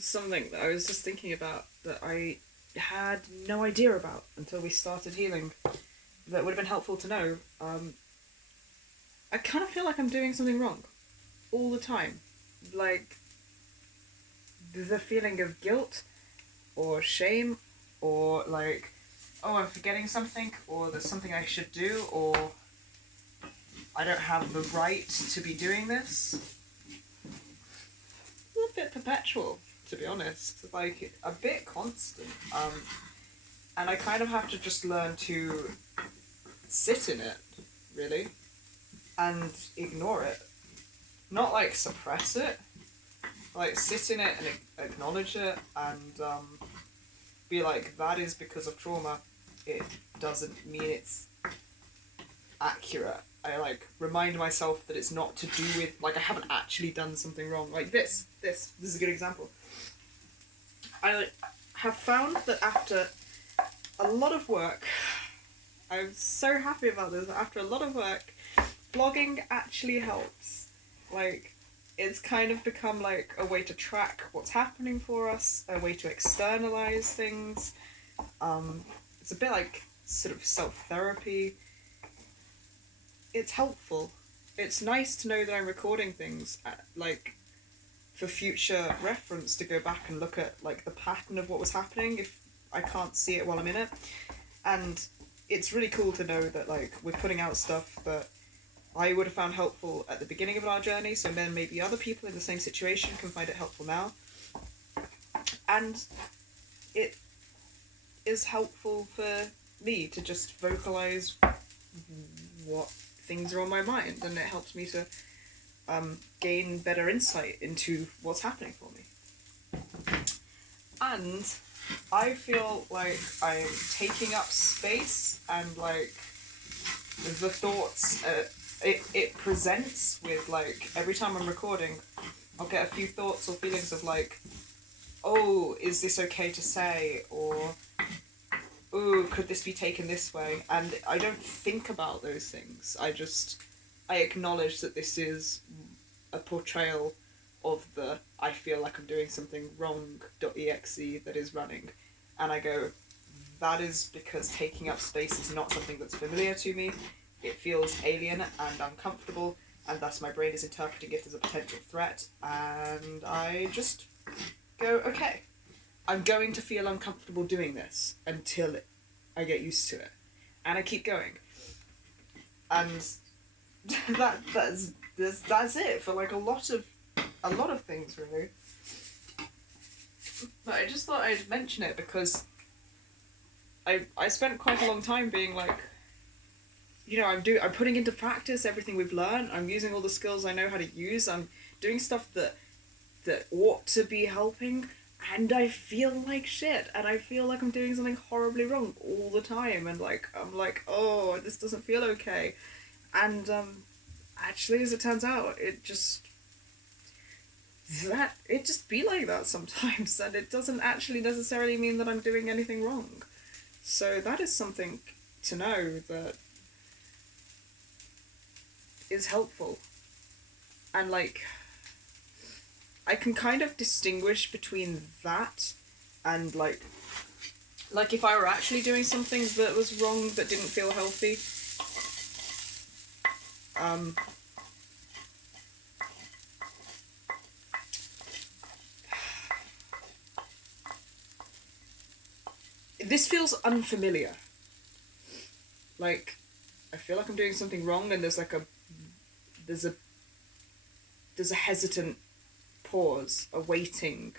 something that I was just thinking about that I had no idea about until we started healing that would have been helpful to know. I kind of feel like I'm doing something wrong all the time. Like, the feeling of guilt or shame or like, oh, I'm forgetting something, or there's something I should do, or I don't have the right to be doing this. A bit perpetual, to be honest. Like, a bit constant. And I kind of have to just learn to sit in it, really, and ignore it. Not like suppress it, like sit in it and acknowledge it, and be like, that is because of trauma. It doesn't mean it's accurate. I like remind myself that it's not to do with, like, I haven't actually done something wrong. Like this is a good example. I have found that after a lot of work, I'm so happy about this. After a lot of work, blogging actually helps. Like, it's kind of become like a way to track what's happening for us, a way to externalize things. It's a bit like sort of self-therapy. It's helpful. It's nice to know that I'm recording things, like, for future reference, to go back and look at like the pattern of what was happening if I can't see it while I'm in it. And it's really cool to know that like we're putting out stuff that I would have found helpful at the beginning of our journey, so then maybe other people in the same situation can find it helpful now. And it is helpful for me to just vocalize what things are on my mind, and it helps me to gain better insight into what's happening for me. And I feel like I'm taking up space, and like the thoughts it presents with, like, every time I'm recording, I'll get a few thoughts or feelings of like, oh, is this okay to say, or oh, could this be taken this way? And I don't think about those things. I acknowledge that this is a portrayal of the I feel like I'm doing something wrong.exe that is running. And I go, that is because taking up space is not something that's familiar to me. It feels alien and uncomfortable, and thus my brain is interpreting it as a potential threat. And I just go, okay, I'm going to feel uncomfortable doing this until I get used to it. And I keep going. And that's it for like a lot of things, really. But I just thought I'd mention it because I spent quite a long time being like, I'm putting into practice everything we've learned. I'm using all the skills I know how to use. I'm doing stuff that ought to be helping, and I feel like shit, and I feel like I'm doing something horribly wrong all the time, and like I'm like, oh, this doesn't feel okay. And actually, as it turns out, it just be like that sometimes, and it doesn't actually necessarily mean that I'm doing anything wrong. So that is something to know that is helpful. And like, I can kind of distinguish between that and like if I were actually doing something that was wrong, that didn't feel healthy. This feels unfamiliar. Like, I feel like I'm doing something wrong, and there's a hesitant pause, a waiting,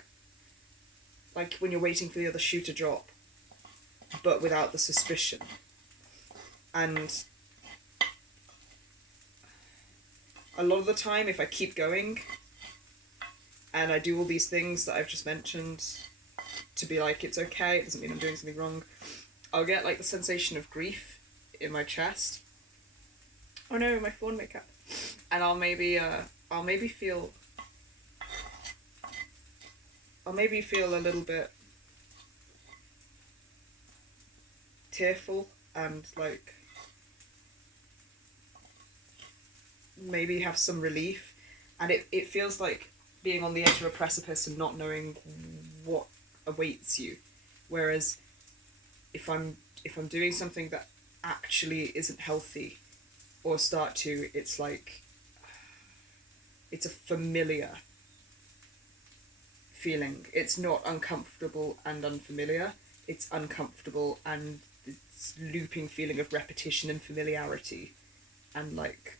like when you're waiting for the other shoe to drop, but without the suspicion. And a lot of the time, if I keep going and I do all these things that I've just mentioned to be like, it's okay, it doesn't mean I'm doing something wrong, I'll get like the sensation of grief in my chest. Oh no, my phone wake up. And I'll maybe feel a little bit tearful, and like maybe have some relief, and it feels like being on the edge of a precipice and not knowing what awaits you. Whereas if I'm doing something that actually isn't healthy, or start to, it's like it's a familiar feeling. It's not uncomfortable and unfamiliar. It's uncomfortable and it's looping feeling of repetition and familiarity, and like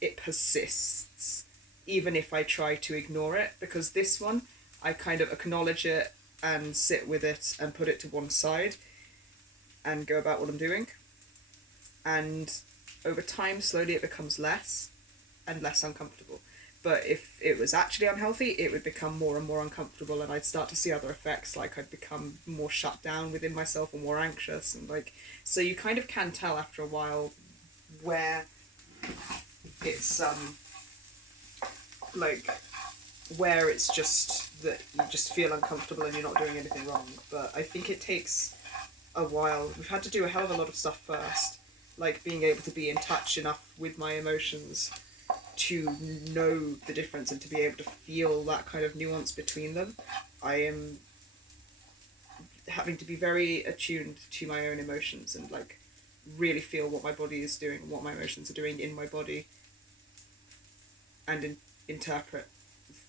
it persists even if I try to ignore it, because this one I kind of acknowledge it and sit with it and put it to one side and go about what I'm doing. And over time, slowly it becomes less and less uncomfortable. But if it was actually unhealthy, it would become more and more uncomfortable, and I'd start to see other effects, like I'd become more shut down within myself and more anxious, and like, so you kind of can tell after a while where it's like where it's just that you just feel uncomfortable and you're not doing anything wrong. But I think it takes a while. We've had to do a hell of a lot of stuff first, like being able to be in touch enough with my emotions to know the difference and to be able to feel that kind of nuance between them. I am having to be very attuned to my own emotions and like really feel what my body is doing, what my emotions are doing in my body, and interpret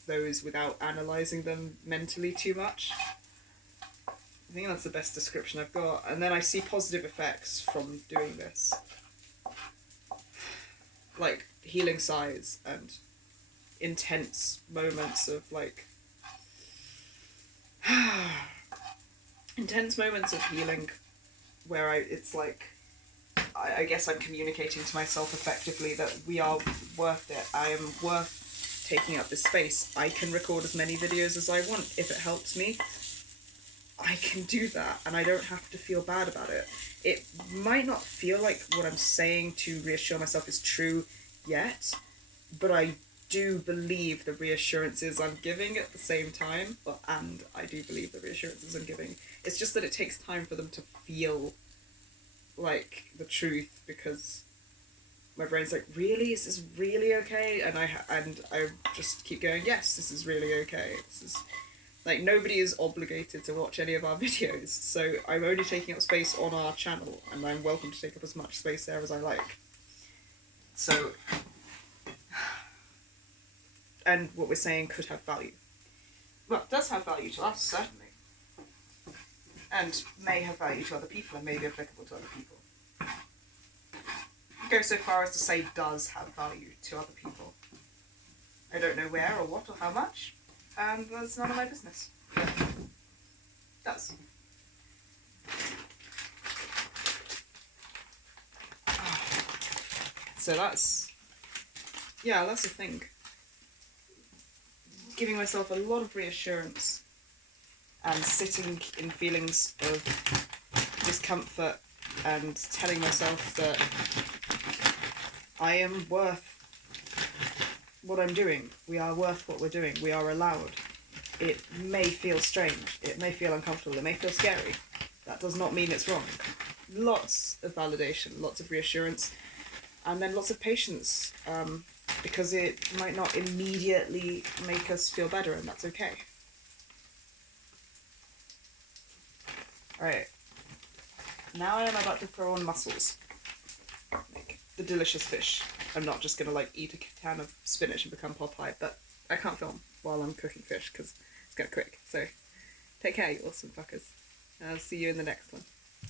those without analysing them mentally too much. I think that's the best description I've got. And then I see positive effects from doing this, like healing sighs and intense moments of like intense moments of healing where it's like I guess I'm communicating to myself effectively that we are worth it. I am worth taking up this space. I can record as many videos as I want. If it helps me, I can do that, and I don't have to feel bad about it. It might not feel like what I'm saying to reassure myself is true yet, but I do believe the reassurances I'm giving at the same time, and I do believe the reassurances I'm giving. It's just that it takes time for them to feel like the truth, because my brain's like, really? Is this really okay? And I just keep going, yes, this is really okay. This is like, nobody is obligated to watch any of our videos, so I'm only taking up space on our channel, and I'm welcome to take up as much space there as I like. So, and what we're saying could have value. Well, it does have value to us, certainly. And may have value to other people, and may be applicable to other people. Go so far as to say does have value to other people. I don't know where or what or how much, and that's none of my business. It does. So that's the thing. Giving myself a lot of reassurance and sitting in feelings of discomfort and telling myself that I am worth what I'm doing. We are worth what we're doing. We are allowed. It may feel strange. It may feel uncomfortable. It may feel scary. That does not mean it's wrong. Lots of validation, lots of reassurance, and then lots of patience, because it might not immediately make us feel better, and that's okay. Alright, now I am about to throw on mussels. Like the delicious fish. I'm not just gonna like eat a can of spinach and become Popeye, but I can't film while I'm cooking fish because it's gonna quick. So take care, you awesome fuckers. I'll see you in the next one.